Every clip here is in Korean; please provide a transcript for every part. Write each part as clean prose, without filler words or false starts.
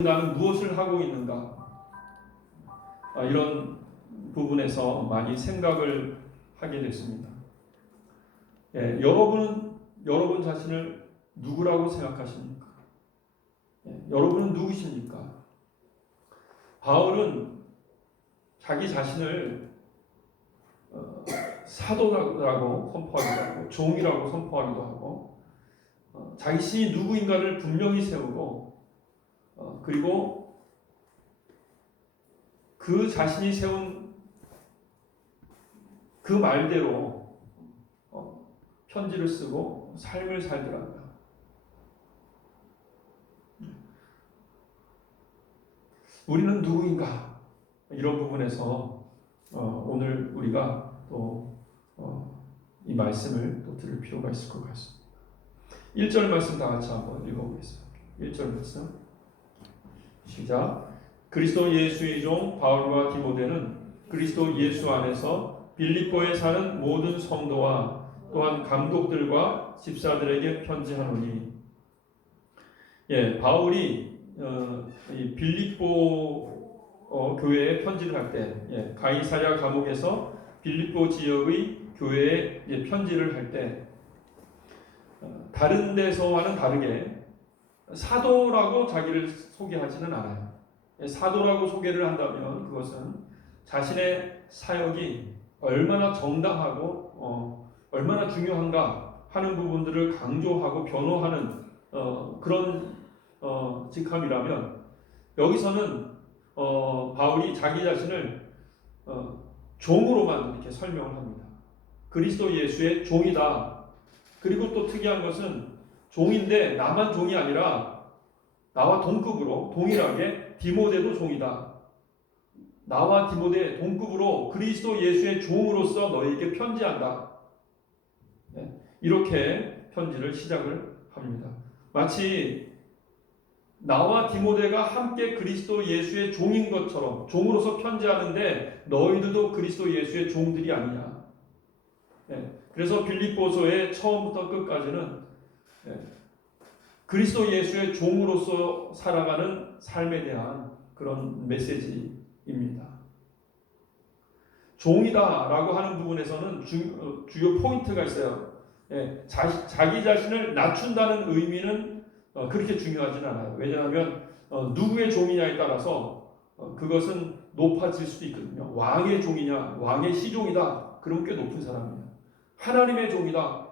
나는 무엇을 하고 있는가? 이런 부분에서 많이 생각을 하게 됐습니다. 여러분은 여러분 자신을 누구라고 생각하십니까? 여러분은 누구십니까? 바울은 자기 자신을 사도라고 선포하기도 하고 종이라고 선포하기도 하고 자기 자신이 누구인가를 분명히 세우고 그리고 그 자신이 세운 그 말대로 편지를 쓰고 삶을 살더랍니다. 우리는 누구인가? 이런 부분에서 오늘 우리가 또 이 말씀을 또 들을 필요가 있을 것 같습니다. 1절 말씀 다 같이 한번 읽어보겠습니다. 1절 말씀 시작. 그리스도 예수의 종 바울과 디모데는 그리스도 예수 안에서 빌립보에 사는 모든 성도와 또한 감독들과 집사들에게 편지하노니. 바울이 이 빌립보 교회에 편지를 할 때, 가이사랴 감옥에서 빌립보 지역의 교회에 편지를 할 때 다른 데서와는 다르게 사도라고 자기를 소개하지는 않아요. 사도라고 소개를 한다면 그것은 자신의 사역이 얼마나 정당하고 얼마나 중요한가 하는 부분들을 강조하고 변호하는 그런 직함이라면, 여기서는 바울이 자기 자신을 종으로만 이렇게 설명을 합니다. 그리스도 예수의 종이다. 그리고 또 특이한 것은 종인데 나만 종이 아니라 나와 동급으로 동일하게 디모데도 종이다. 나와 디모데 동급으로 그리스도 예수의 종으로서 너에게 편지한다. 이렇게 편지를 시작을 합니다. 마치 나와 디모데가 함께 그리스도 예수의 종인 것처럼 종으로서 편지하는데 너희들도 그리스도 예수의 종들이 아니냐. 그래서 빌립보서의 처음부터 끝까지는 그리스도 예수의 종으로서 살아가는 삶에 대한 그런 메시지입니다. 종이다라고 하는 부분에서는 주요 포인트가 있어요. 자기 자신을 낮춘다는 의미는 그렇게 중요하지는 않아요. 왜냐하면 누구의 종이냐에 따라서 그것은 높아질 수도 있거든요. 왕의 종이냐, 왕의 시종이다. 그럼 꽤 높은 사람이에요. 하나님의 종이다.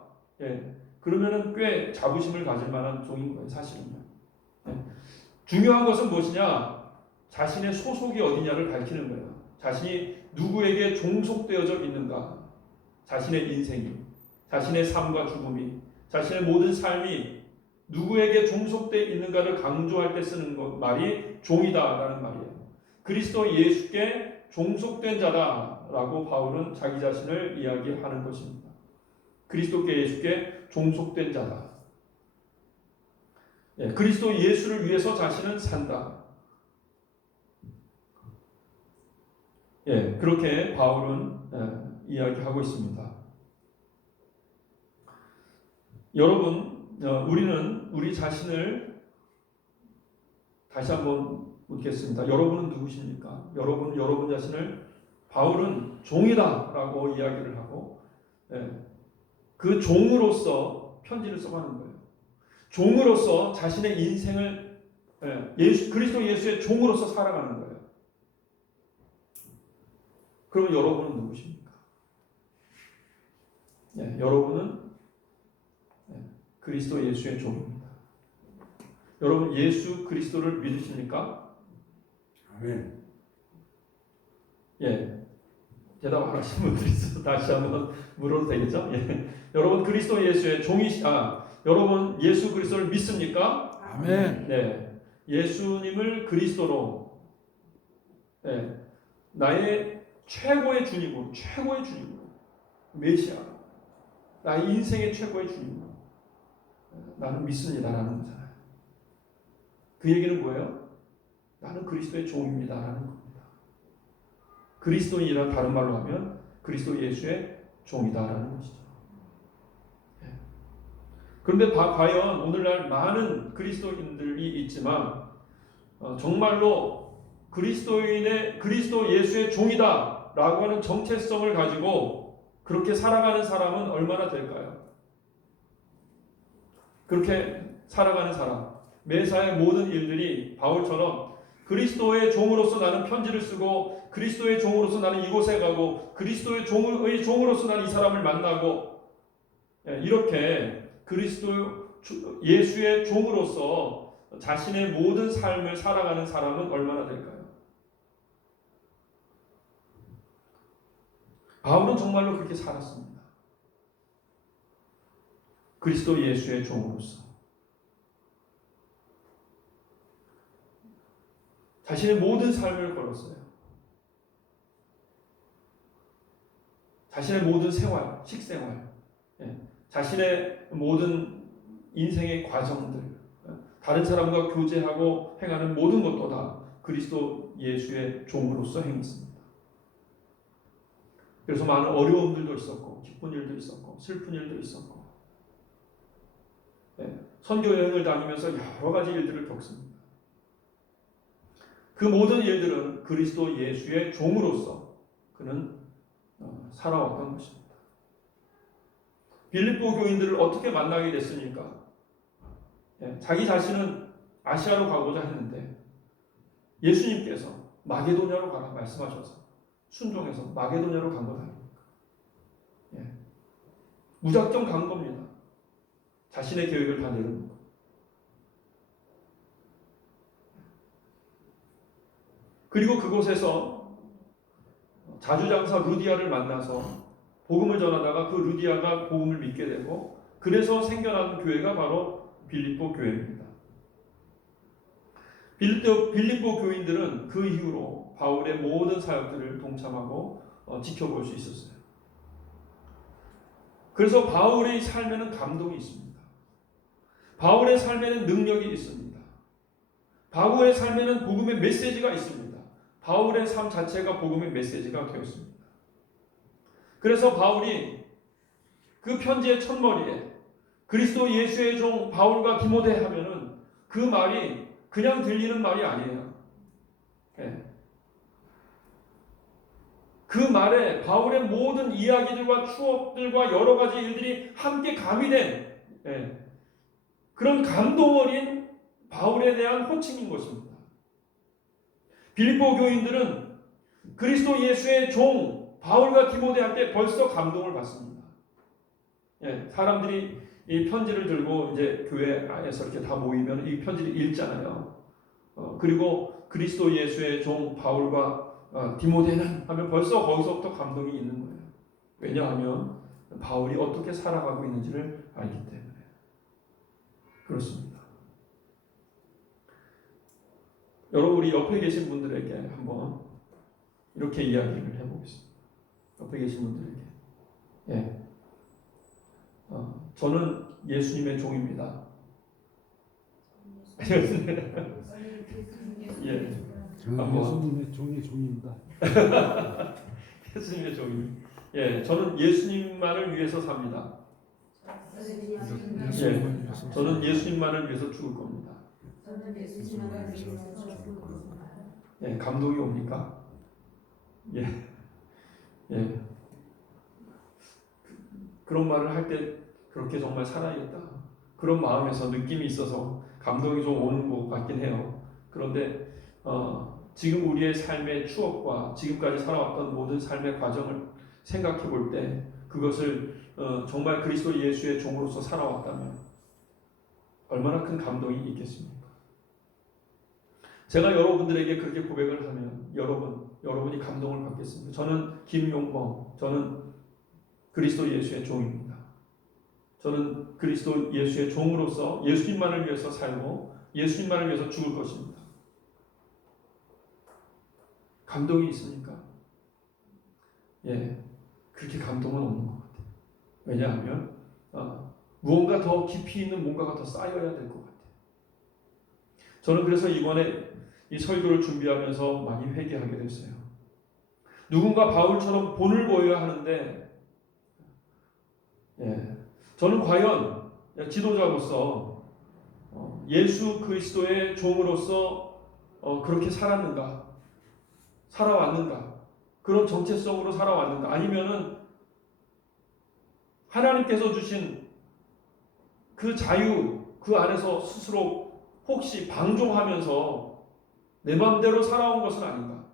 그러면은 꽤 자부심을 가질 만한 종인 거예요, 사실은요. 중요한 것은 무엇이냐? 자신의 소속이 어디냐를 밝히는 거예요. 자신이 누구에게 종속되어져 있는가? 자신의 인생이, 자신의 삶과 죽음이, 자신의 모든 삶이 누구에게 종속되어 있는가를 강조할 때 쓰는 말이 종이다라는 말이에요. 그리스도 예수께 종속된 자다라고 바울은 자기 자신을 이야기하는 것입니다. 그리스도 예수께 종속된 자다. 그리스도 예수를 위해서 자신은 산다. 그렇게 바울은 이야기하고 있습니다. 여러분, 우리는 우리 자신을 다시 한번 묻겠습니다. 여러분은 누구십니까? 여러분 자신을 바울은 종이다라고 이야기를 하고 그 종으로서 편지를 써가는 거예요. 종으로서 자신의 인생을 그리스도 예수의 종으로서 살아가는 거예요. 그럼 여러분은 누구십니까? 여러분은 그리스도 예수의 종입니다. 여러분 예수 그리스도를 믿으십니까? 아멘. 대답 안 하신 분들이 있어서 다시 한번 물어도 되겠죠? 여러분 그리스도 예수의 여러분 예수 그리스도를 믿습니까? 아멘. 예수님을 그리스도로 나의 최고의 주님으로 메시아, 나의 인생의 최고의 주님으로 나는 믿습니다라는 거잖아요. 그 얘기는 뭐예요? 나는 그리스도의 종입니다라는 겁니다. 그리스도인이란 다른 말로 하면 그리스도 예수의 종이다라는 것이죠. 그런데 과연 오늘날 많은 그리스도인들이 있지만 정말로 그리스도 예수의 종이다라고 하는 정체성을 가지고 그렇게 살아가는 사람은 얼마나 될까요? 그렇게 살아가는 사람, 매사의 모든 일들이 바울처럼 그리스도의 종으로서 나는 편지를 쓰고 그리스도의 종으로서 나는 이곳에 가고 그리스도의 종으로서 나는 이 사람을 만나고 이렇게 예수의 종으로서 자신의 모든 삶을 살아가는 사람은 얼마나 될까요? 바울은 정말로 그렇게 살았습니다. 그리스도 예수의 종으로서 자신의 모든 삶을 걸었어요. 자신의 모든 생활, 식생활, 자신의 모든 인생의 과정들, 다른 사람과 교제하고 행하는 모든 것도 다 그리스도 예수의 종으로서 행했습니다. 그래서 많은 어려움들도 있었고 기쁜 일도 있었고 슬픈 일도 있었고 선교 여행을 다니면서 여러 가지 일들을 겪습니다. 그 모든 일들은 그리스도 예수의 종으로서 그는 살아왔던 것입니다. 빌립보 교인들을 어떻게 만나게 됐습니까? 자기 자신은 아시아로 가고자 했는데 예수님께서 마게도냐로 가라 말씀하셔서 순종해서 마게도냐로 간 것 아닙니까? 무작정 간 겁니다. 자신의 계획을 다 내려놓고. 그리고 그곳에서 자주장사 루디아를 만나서 복음을 전하다가 그 루디아가 복음을 믿게 되고 그래서 생겨난 교회가 바로 빌립보 교회입니다. 빌립보 교인들은 그 이후로 바울의 모든 사역들을 동참하고 지켜볼 수 있었어요. 그래서 바울의 삶에는 감동이 있습니다. 바울의 삶에는 능력이 있습니다. 바울의 삶에는 복음의 메시지가 있습니다. 바울의 삶 자체가 복음의 메시지가 되었습니다. 그래서 바울이 그 편지의 첫머리에 그리스도 예수의 종 바울과 디모데 하면은 그 말이 그냥 들리는 말이 아니에요. 그 말에 바울의 모든 이야기들과 추억들과 여러 가지 일들이 함께 가미된 그런 감동 어린 바울에 대한 호칭인 것입니다. 빌립보 교인들은 그리스도 예수의 종 바울과 디모데한테 벌써 감동을 받습니다. 사람들이 이 편지를 들고 이제 교회 안에서 이렇게 다 모이면 이 편지를 읽잖아요. 그리고 그리스도 예수의 종 바울과 디모데는 하면 벌써 거기서부터 감동이 있는 거예요. 왜냐하면 바울이 어떻게 살아가고 있는지를 알기 때문에 그렇습니다. 여러분 우리 옆에 계신 분들에게 한번 이렇게 이야기를 해보겠습니다. 옆에 계신 분들에게 저는 예수님의 종입니다. 저는 예수님의 종입니다. 예수님의 종입니다. 저는 예수님만을 위해서 삽니다. 저는 예수님만을 위해서 죽을 겁니다. 감동이 옵니까? 그런 말을 할 때 그렇게 정말 살아야겠다. 그런 마음에서 느낌이 있어서 감동이 좀 오는 것 같긴 해요. 그런데 지금 우리의 삶의 추억과 지금까지 살아왔던 모든 삶의 과정을 생각해 볼 때 그것을 정말 그리스도 예수의 종으로서 살아왔다면 얼마나 큰 감동이 있겠습니까? 제가 여러분들에게 그렇게 고백을 하면 여러분이 감동을 받겠습니다. 저는 김용범, 저는 그리스도 예수의 종입니다. 저는 그리스도 예수의 종으로서 예수님만을 위해서 살고 예수님만을 위해서 죽을 것입니다. 감동이 있습니까? 그렇게 감동은 없는 것 같아요. 왜냐하면 무언가 더 깊이 있는 뭔가가 더 쌓여야 될 것 같아요. 저는 그래서 이번에 이 설교를 준비하면서 많이 회개하게 됐어요. 누군가 바울처럼 본을 보여야 하는데 저는 과연 지도자로서 예수 그리스도의 종으로서 그렇게 살아왔는가? 그런 정체성으로 살아왔는가? 아니면은 하나님께서 주신 그 자유, 그 안에서 스스로 혹시 방종하면서 내 마음대로 살아온 것은 아닌가?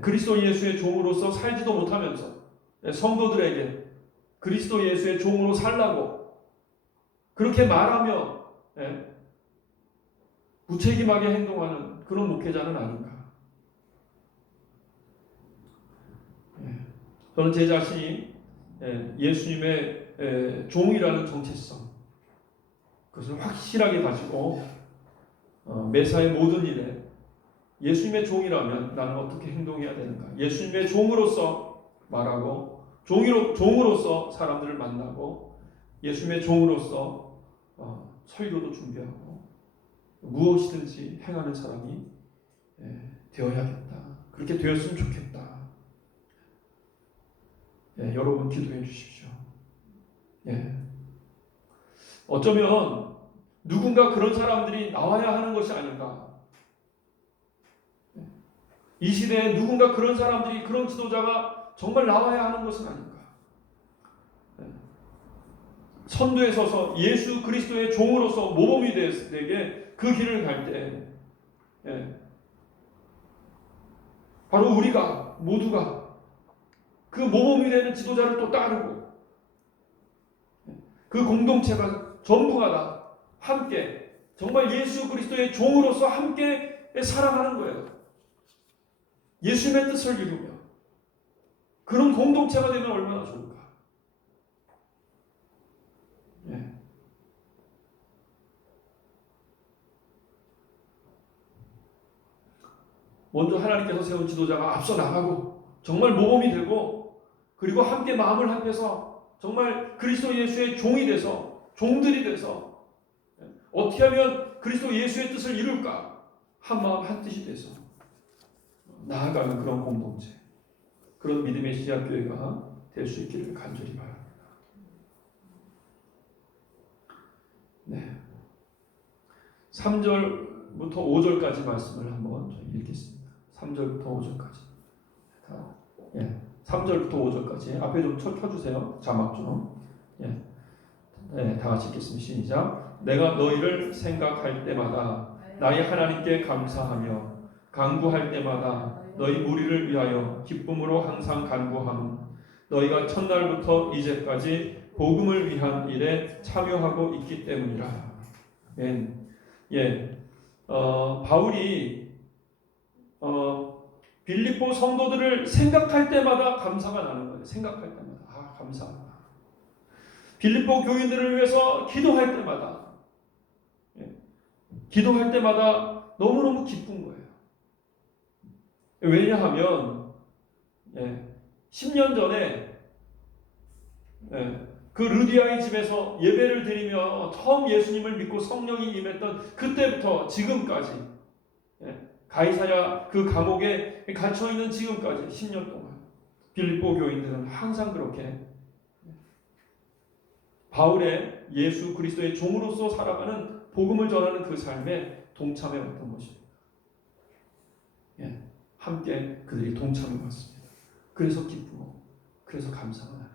그리스도 예수의 종으로서 살지도 못하면서 성도들에게 그리스도 예수의 종으로 살라고 그렇게 말하며 무책임하게 행동하는 그런 목회자는 아닌가? 저는 제 자신이 예수님의 종이라는 정체성 그것을 확실하게 가지고 매사의 모든 일에 예수님의 종이라면 나는 어떻게 행동해야 되는가? 예수님의 종으로서 말하고 종으로서 사람들을 만나고 예수님의 종으로서 설교도 준비하고 무엇이든지 행하는 사람이 되어야겠다. 그렇게 되었으면 좋겠다. 여러분 기도해 주십시오. 어쩌면 누군가 그런 사람들이 나와야 하는 것이 아닌가. 이 시대에 누군가 그런 사람들이 그런 지도자가 정말 나와야 하는 것은 아닌가. 선두에 서서 예수 그리스도의 종으로서 모범이 되게 그 길을 갈 때 바로 우리가 모두가 그 모범이 되는 지도자를 또 따르고 그 공동체가 전부가 다 함께 정말 예수 그리스도의 종으로서 함께 살아가는 거예요. 예수님의 뜻을 이루며 그런 공동체가 되면 얼마나 좋을까. 먼저 하나님께서 세운 지도자가 앞서 나가고 정말 모범이 되고 그리고 함께 마음을 합해서 정말 그리스도 예수의 종이 돼서 종들이 돼서 어떻게 하면 그리스도 예수의 뜻을 이룰까 한 마음 한 뜻이 돼서 나아가는 그런 공동체 그런 믿음의 시작교회가 될 수 있기를 간절히 바랍니다. 3절부터 5절까지 말씀을 한번 읽겠습니다. 3절부터 5절까지 3절부터 5절까지 앞에 좀 켜주세요. 자막 좀. 다 같이 읽겠습니다. 시작. 내가 너희를 생각할 때마다 나의 하나님께 감사하며 간구할 때마다 너희 무리를 위하여 기쁨으로 항상 간구함은 너희가 첫날부터 이제까지 복음을 위한 일에 참여하고 있기 때문이라. 바울이 빌립보 성도들을 생각할 때마다 감사가 나는 거예요. 생각할 때마다 감사하다. 빌립보 교인들을 위해서 기도할 때마다 너무너무 기쁜 거예요. 왜냐하면 10년 전에 그 르디아의 집에서 예배를 드리며 처음 예수님을 믿고 성령이 임했던 그때부터 지금까지 가이사랴 그 감옥에 갇혀있는 지금까지 10년 동안 빌립보 교인들은 항상 그렇게 바울의 예수 그리스도의 종으로서 살아가는 복음을 전하는 그 삶에 동참해 왔던 것입니다. 함께 그들이 동참해 왔습니다. 그래서 기쁘고 그래서 감사가 나요.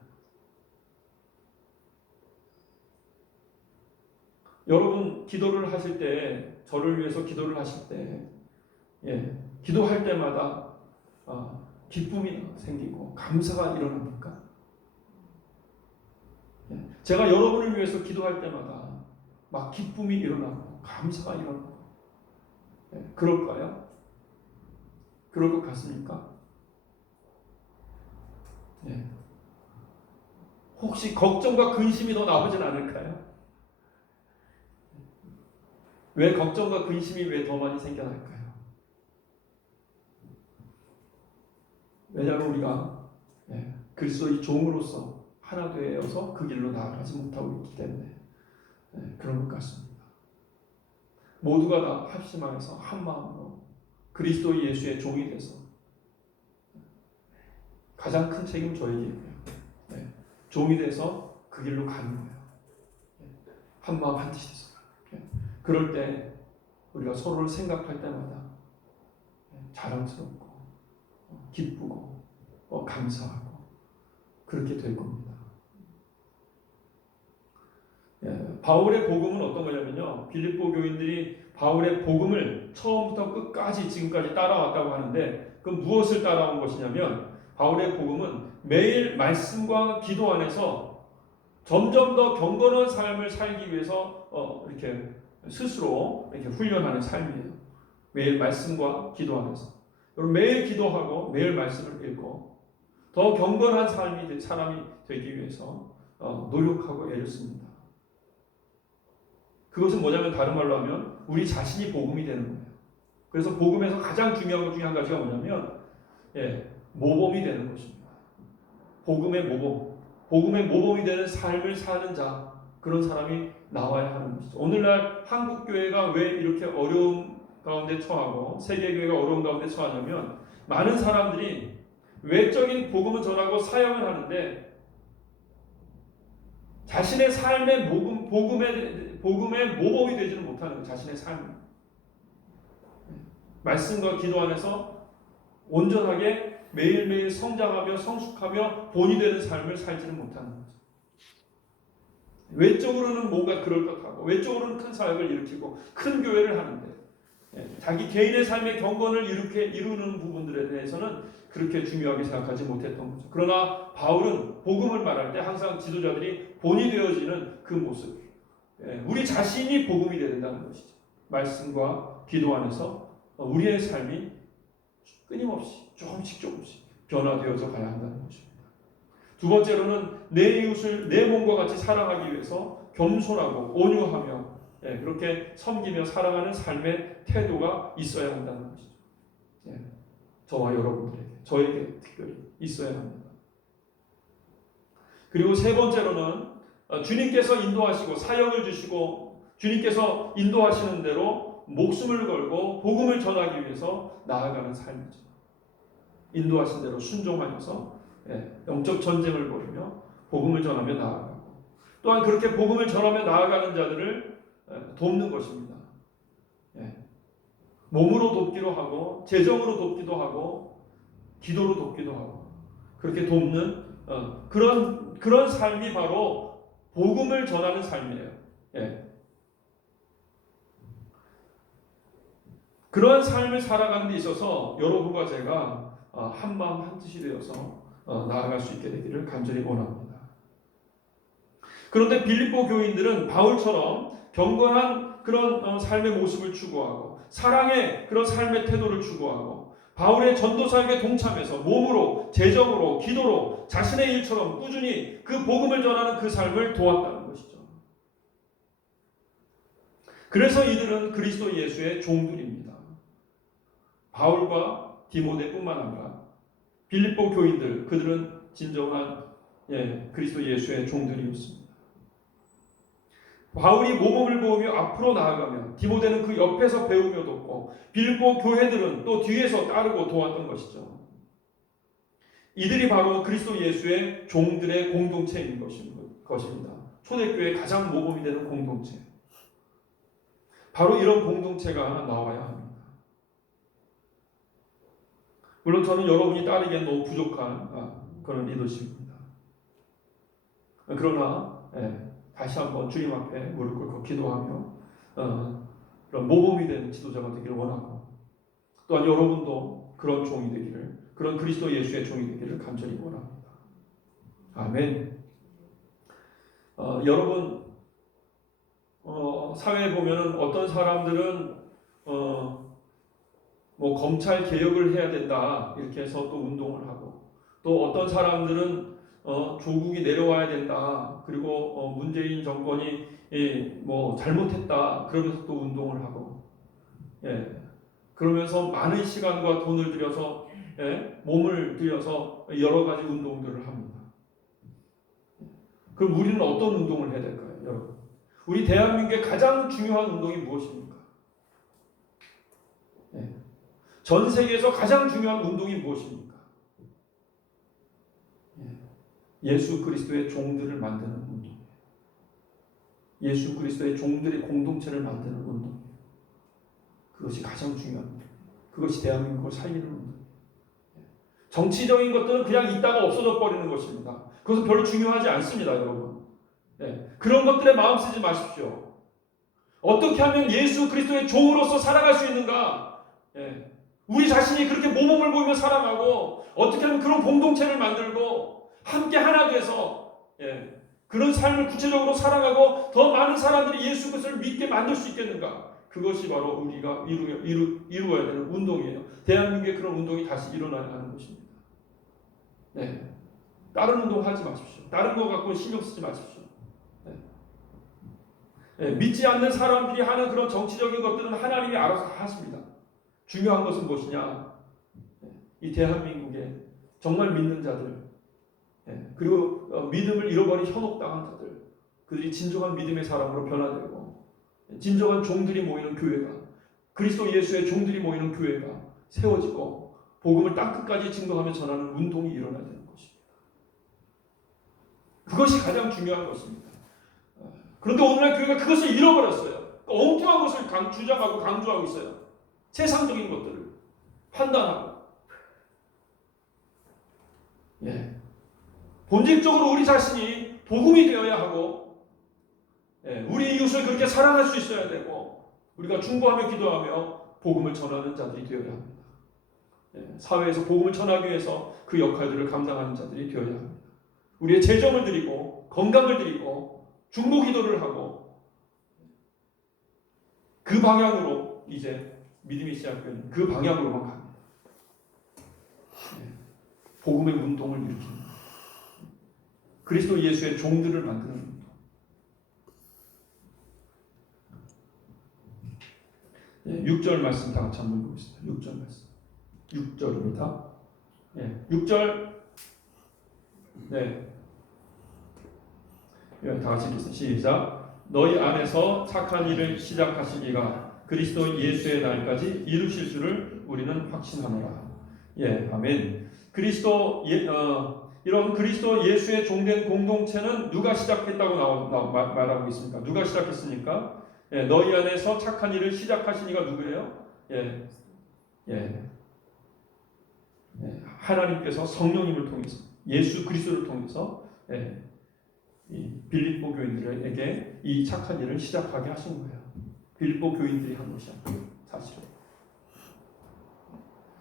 여러분 기도를 하실 때 저를 위해서 기도를 하실 때 기도할 때마다 기쁨이 생기고 감사가 일어납니까? 제가 여러분을 위해서 기도할 때마다 막 기쁨이 일어나고 감사가 일어나고 그럴까요? 그럴 것 같습니까? 혹시 걱정과 근심이 더 나오진 않을까요? 왜 걱정과 근심이 왜 더 많이 생겨날까요? 왜냐하면 우리가 그리스도의 종으로서 하나 되어서 그 길로 나아가지 못하고 있기 때문에 그런 것 같습니다. 모두가 다 합심하여서 한 마음으로 그리스도 예수의 종이 돼서 가장 큰 책임 저에게고요. 종이 돼서 그 길로 가는 거예요. 한 마음 한 뜻이 돼서 그럴 때 우리가 서로를 생각할 때마다 자랑스럽고 기쁘고 감사하고 그렇게 될 겁니다. 바울의 복음은 어떤 거냐면요, 빌립보 교인들이 바울의 복음을 처음부터 끝까지 지금까지 따라왔다고 하는데, 그 무엇을 따라온 것이냐면, 바울의 복음은 매일 말씀과 기도 안에서 점점 더 경건한 삶을 살기 위해서 이렇게 스스로 이렇게 훈련하는 삶이에요. 매일 말씀과 기도 안에서. 여러분, 매일 기도하고 매일 말씀을 읽고 더 경건한 사람이 되기 위해서 노력하고 애를 씁니다. 그것은 뭐냐면, 다른 말로 하면 우리 자신이 복음이 되는 거예요. 그래서 복음에서 가장 중요한 것 중에 한 가지가 뭐냐면 모범이 되는 것입니다. 복음의 모범. 복음의 모범이 되는 삶을 사는 자, 그런 사람이 나와야 하는 것이죠. 오늘날 한국교회가 왜 이렇게 어려움 가운데 처하고 세계교회가 어려움 가운데 처하냐면, 많은 사람들이 외적인 복음을 전하고 사역을 하는데 자신의 삶의 복음의 모범이 되지는 못하는 거예요. 자신의 삶. 말씀과 기도 안에서 온전하게 매일매일 성장하며 성숙하며 본이 되는 삶을 살지는 못하는 거죠. 외적으로는 뭔가 그럴 것하고 외적으로는 큰 사역을 일으키고 큰 교회를 하는데 자기 개인의 삶의 경건을 이루는 부분들에 대해서는 그렇게 중요하게 생각하지 못했던 거죠. 그러나 바울은 복음을 말할 때 항상 지도자들이 본이 되어지는 그 모습, 우리 자신이 복음이 되야 된다는 것이죠. 말씀과 기도 안에서 우리의 삶이 끊임없이 조금씩 변화되어져 가야 한다는 것입니다. 두 번째로는 내 이웃을 내 몸과 같이 사랑하기 위해서 겸손하고 온유하며 그렇게 섬기며 살아가는 삶의 태도가 있어야 한다는 것이죠. 저와 여러분들에게, 저에게 특별히 있어야 합니다. 그리고 세 번째로는 주님께서 인도하시고 사역을 주시고 주님께서 인도하시는 대로 목숨을 걸고 복음을 전하기 위해서 나아가는 삶이죠. 인도하신 대로 순종하면서 영적 전쟁을 벌이며 복음을 전하며 나아가고, 또한 그렇게 복음을 전하며 나아가는 자들을 돕는 것입니다. 몸으로 돕기도 하고 재정으로 돕기도 하고 기도로 돕기도 하고 그렇게 돕는 그런 삶이 바로 복음을 전하는 삶이에요. 그러한 삶을 살아가는 데 있어서 여러분과 제가 한마음 한뜻이 되어서 나아갈 수 있게 되기를 간절히 원합니다. 그런데 빌립보 교인들은 바울처럼 경건한 그런 삶의 모습을 추구하고 사랑의 그런 삶의 태도를 추구하고 바울의 전도사역에 동참해서 몸으로, 재정으로, 기도로 자신의 일처럼 꾸준히 그 복음을 전하는 그 삶을 도왔다는 것이죠. 그래서 이들은 그리스도 예수의 종들입니다. 바울과 디모데뿐만 아니라 빌립보 교인들, 그들은 진정한 그리스도 예수의 종들이었습니다. 바울이 모범을 보이며 앞으로 나아가며 디모데는 그 옆에서 배우며 돕고 빌립보 교회들은 또 뒤에서 따르고 도왔던 것이죠. 이들이 바로 그리스도 예수의 종들의 공동체인 것입니다. 초대교회의 가장 모범이 되는 공동체. 바로 이런 공동체가 나와야 합니다. 물론 저는 여러분이 따르기엔 너무 부족한 그런 리더십입니다. 그러나 다시 한번 주님 앞에 무릎 꿇고 기도하며 그런 모범이 되는 지도자가 되기를 원하고, 또한 여러분도 그런 종이 되기를, 그런 그리스도 예수의 종이 되기를 간절히 원합니다. 아멘. 여러분, 사회에 보면은 어떤 사람들은 뭐 검찰 개혁을 해야 된다 이렇게 해서 또 운동을 하고, 또 어떤 사람들은 조국이 내려와야 된다, 그리고 문재인 정권이 뭐 잘못했다 그러면서 또 운동을 하고, 그러면서 많은 시간과 돈을 들여서 몸을 들여서 여러 가지 운동들을 합니다. 그럼 우리는 어떤 운동을 해야 될까요, 여러분? 우리 대한민국의 가장 중요한 운동이 무엇입니까? 전 세계에서 가장 중요한 운동이 무엇입니까? 예수 그리스도의 종들을 만드는 운동. 예수 그리스도의 종들의 공동체를 만드는 운동. 그것이 가장 중요합니다. 그것이 대한민국을 살리는 운동. 정치적인 것들은 그냥 있다가 없어져 버리는 것입니다. 그것은 별로 중요하지 않습니다, 여러분. 그런 것들에 마음 쓰지 마십시오. 어떻게 하면 예수 그리스도의 종으로서 살아갈 수 있는가? 우리 자신이 그렇게 모범을 보이며 살아가고 어떻게 하면 그런 공동체를 만들고 함께 하나 돼서 그런 삶을 구체적으로 살아가고 더 많은 사람들이 예수 그리스도를 믿게 만들 수 있겠는가? 그것이 바로 우리가 이루어야 되는 운동이에요. 대한민국에 그런 운동이 다시 일어나야 하는 것입니다. 다른 운동 하지 마십시오. 다른 거 갖고 신경 쓰지 마십시오. 믿지 않는 사람들이 하는 그런 정치적인 것들은 하나님이 알아서 다 하십니다. 중요한 것은 무엇이냐? 이 대한민국에 정말 믿는 자들, 그리고 믿음을 잃어버린 현혹당한 자들, 그들이 진정한 믿음의 사람으로 변화되고 진정한 종들이 모이는 교회가, 그리스도 예수의 종들이 모이는 교회가 세워지고 복음을 땅끝까지 증거하며 전하는 운동이 일어나야 되는 것입니다. 그것이 가장 중요한 것입니다. 그런데 오늘날 교회가 그것을 잃어버렸어요. 엉뚱한 것을 주장하고 강조하고 있어요. 세상적인 것들을 판단하고. 본질적으로 우리 자신이 복음이 되어야 하고, 우리 이웃을 그렇게 사랑할 수 있어야 되고, 우리가 중보하며 기도하며 복음을 전하는 자들이 되어야 합니다. 사회에서 복음을 전하기 위해서 그 역할들을 감당하는 자들이 되어야 합니다. 우리의 재정을 드리고 건강을 드리고 중보 기도를 하고 그 방향으로 이제 믿음이 시작되는 그 방향으로만 갑니다. 복음의 운동을 일으킵니다. 그리스도 예수의 종들을 만드는 운동. 6절 말씀 다 같이 한번 보겠습니다. 6절 말씀. 6절입니다. 6절. 다 같이 읽겠습니다. 시작. 너희 안에서 착한 일을 시작하시기가 그리스도 예수의 날까지 이루실 줄을 우리는 확신하노라. 아멘. 이런 그리스도 예수의 종된 공동체는 누가 시작했다고 말하고 있습니까? 누가 시작했습니까? 너희 안에서 착한 일을 시작하시니가 누구예요? 하나님께서 성령님을 통해서 예수 그리스도를 통해서 이 빌립보 교인들에게 이 착한 일을 시작하게 하신 거예요. 빌립보 교인들이 한 것이 아니에요. 사실은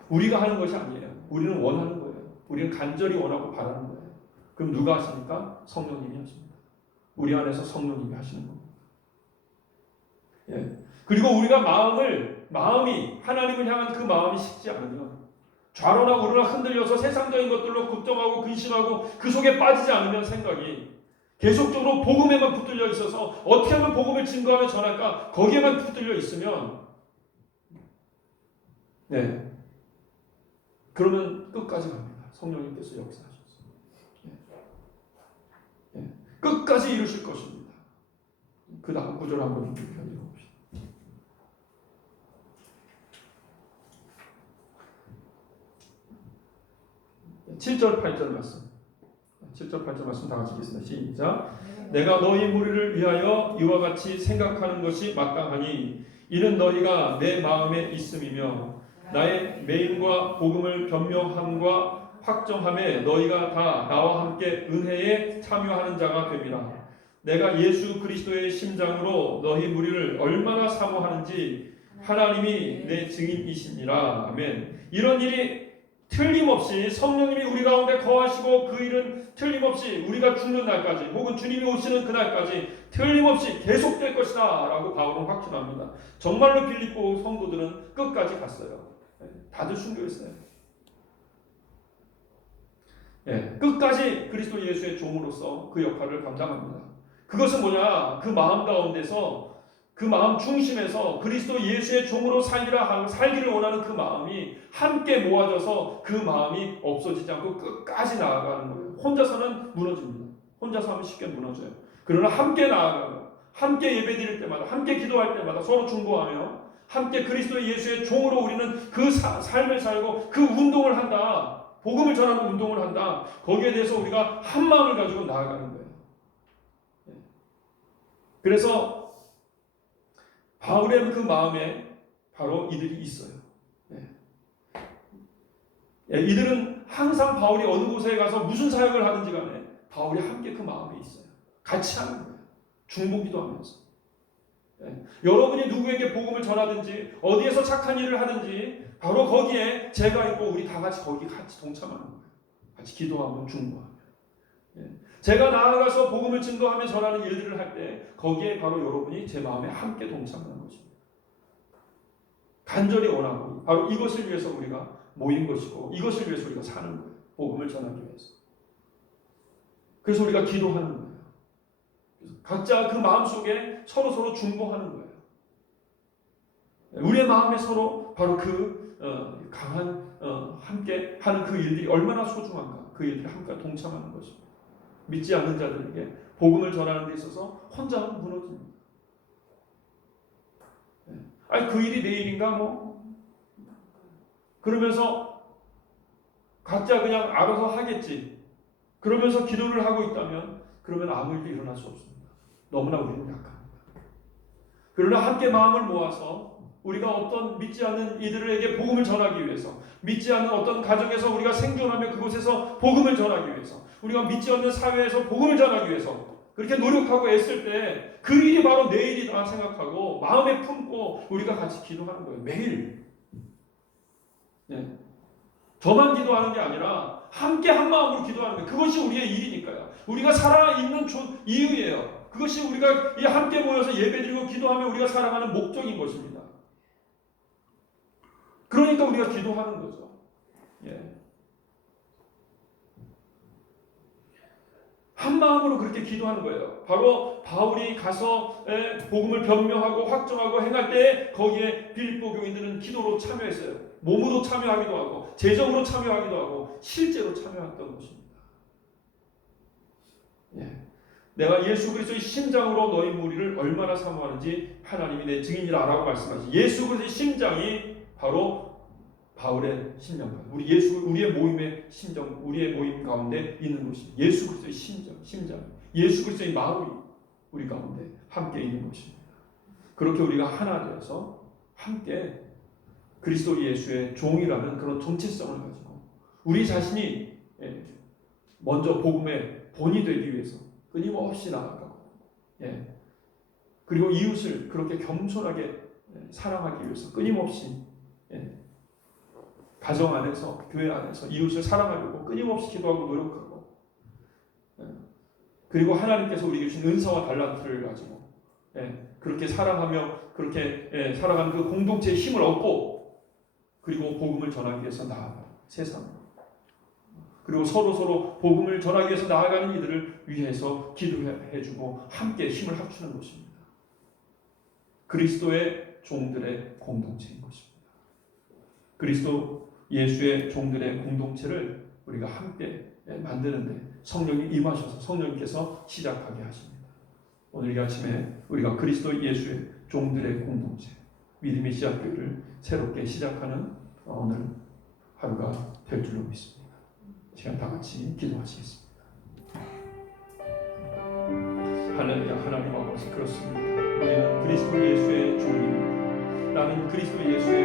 우리가 하는 것이 아니에요. 우리는 원하는 거예요. 우리는 간절히 원하고 바라는 거예요. 그럼 누가 하십니까? 성령님이 하십니다. 우리 안에서 성령님이 하시는 겁니다. 그리고 우리가 마음이 하나님을 향한 그 마음이 식지 않으면 좌로나 우로나 흔들려서 세상적인 것들로 걱정하고 근심하고 그 속에 빠지지 않으면 생각이 계속적으로 복음에만 붙들려 있어서 어떻게 하면 복음을 증거하며 전할까 거기에만 붙들려 있으면 그러면 끝까지 갑니다. 성령님께서 역사하셨어요. 끝까지 이루실 것입니다. 그 다음 구절 한번 읽어봅시다. 7절 8절 말씀. 7절 8절 말씀 다 같이 읽겠습니다. 시작. 내가 너희 무리를 위하여 이와 같이 생각하는 것이 마땅하니 이는 너희가 내 마음에 있음이며 나의 매임과 복음을 변명함과 확정함에 너희가 다 나와 함께 은혜에 참여하는 자가 됨이라. 내가 예수 그리스도의 심장으로 너희 무리를 얼마나 사모하는지 하나님이 내 증인이시니라. 아멘. 이런 일이 틀림없이 성령님이 우리 가운데 거하시고 그 일은 틀림없이 우리가 죽는 날까지 혹은 주님이 오시는 그날까지 틀림없이 계속될 것이다 라고 바울은 확신합니다. 정말로 빌립보 성도들은 끝까지 갔어요. 다들 순교했어요. 끝까지 그리스도 예수의 종으로서 그 역할을 감당합니다. 그것은 뭐냐? 그 마음 가운데서 그 마음 중심에서 그리스도 예수의 종으로 살기를 원하는 그 마음이 함께 모아져서 그 마음이 없어지지 않고 끝까지 나아가는 거예요. 혼자서는 무너집니다. 혼자서 하면 쉽게 무너져요. 그러나 함께 나아가고 함께 예배드릴 때마다 함께 기도할 때마다 서로 중보하며 함께 그리스도 예수의 종으로 우리는 그 삶을 살고 그 운동을 한다. 복음을 전하는 운동을 한다. 거기에 대해서 우리가 한 마음을 가지고 나아가는 거예요. 그래서 바울의 그 마음에 바로 이들이 있어요. 이들은 항상 바울이 어느 곳에 가서 무슨 사역을 하든지 간에 바울이 함께 그 마음에 있어요. 같이 하는 거예요. 중보기도 하면서. 여러분이 누구에게 복음을 전하든지 어디에서 착한 일을 하든지 바로 거기에 제가 있고 우리 다 같이 거기 같이 동참하는 거예요. 같이 기도하고 중보하며. 제가 나아가서 복음을 증거하며 전하는 일들을 할 때 거기에 바로 여러분이 제 마음에 함께 동참하는 것입니다. 간절히 원하고 바로 이것을 위해서 우리가 모인 것이고 이것을 위해서 우리가 사는 거예요. 복음을 전하기 위해서. 그래서 우리가 기도하는 거예요. 각자 그 마음속에 서로 중보하는 거예요. 우리의 마음에 서로 바로 그 강한 함께 하는 그 일들이 얼마나 소중한가. 그 일들이 함께 동참하는 것입니다. 믿지 않는 자들에게 복음을 전하는 데 있어서 혼자는 무너집니다. 아니 그 일이 내 일인가 뭐 그러면서 각자 그냥 알아서 하겠지. 그러면서 기도를 하고 있다면 그러면 아무 일도 일어날 수 없습니다. 너무나 우리는 약합니다. 그러나 함께 마음을 모아서 우리가 어떤 믿지 않는 이들에게 복음을 전하기 위해서 믿지 않는 어떤 가정에서 우리가 생존하며 그곳에서 복음을 전하기 위해서 우리가 믿지 않는 사회에서 복음을 전하기 위해서 그렇게 노력하고 애쓸 때 그 일이 바로 내 일이다 생각하고 마음에 품고 우리가 같이 기도하는 거예요. 매일. 저만 기도하는 게 아니라 함께 한 마음으로 기도하는 거예요. 그것이 우리의 일이니까요. 우리가 살아있는 이유예요. 그것이 우리가 함께 모여서 예배드리고 기도하며 우리가 살아가는 목적인 것입니다. 그러니까 우리가 기도하는 거죠. 한 마음으로 그렇게 기도하는 거예요. 바로 바울이 가서 복음을 변명하고 확정하고 행할 때 거기에 빌립보 교인들은 기도로 참여했어요. 몸으로 참여하기도 하고 재정으로 참여하기도 하고 실제로 참여했던 것입니다. 내가 예수 그리스도의 심장으로 너희 무리를 얼마나 사모하는지 하나님이 내 증인이라 라고 말씀하시. 예수 그리스도의 심장이 바로 바울의 심장, 우리의 모임의 심정, 우리의 모임 가운데 있는 것이 예수 그리스도의 심장, 예수 그리스도의 마음이 우리 가운데 함께 있는 것입니다. 그렇게 우리가 하나 되어서 함께 그리스도 예수의 종이라는 그런 정체성을 가지고 우리 자신이 먼저 복음의 본이 되기 위해서 끊임없이 나아가고, 그리고 이웃을 그렇게 겸손하게 사랑하기 위해서 끊임없이 가정 안에서 교회 안에서 이웃을 사랑하려고 끊임없이 기도하고 노력하고 그리고 하나님께서 우리에게 주신 은사와 달란트를 가지고 그렇게 사랑하며 그렇게 살아가는 그 공동체의 힘을 얻고 그리고 복음을 전하기 위해서 나아가요. 세상으로. 그리고 서로 복음을 전하기 위해서 나아가는 이들을 위해서 기도해주고 함께 힘을 합치는 것입니다. 그리스도의 종들의 공동체인 것입니다. 그리스도 예수의 종들의 공동체를 우리가 함께 만드는데 성령이 임하셔서 성령님께서 시작하게 하십니다. 오늘 이 아침에 우리가 그리스도 예수의 종들의 공동체 믿음의 시작교회를 새롭게 시작하는 오늘 하루가 될 줄로 믿습니다. 시간 다 같이 기도하시겠습니다. 하나님 아버지 그렇습니다. 우리는 그리스도 예수의 종입니다. 나는 그리스도 예수의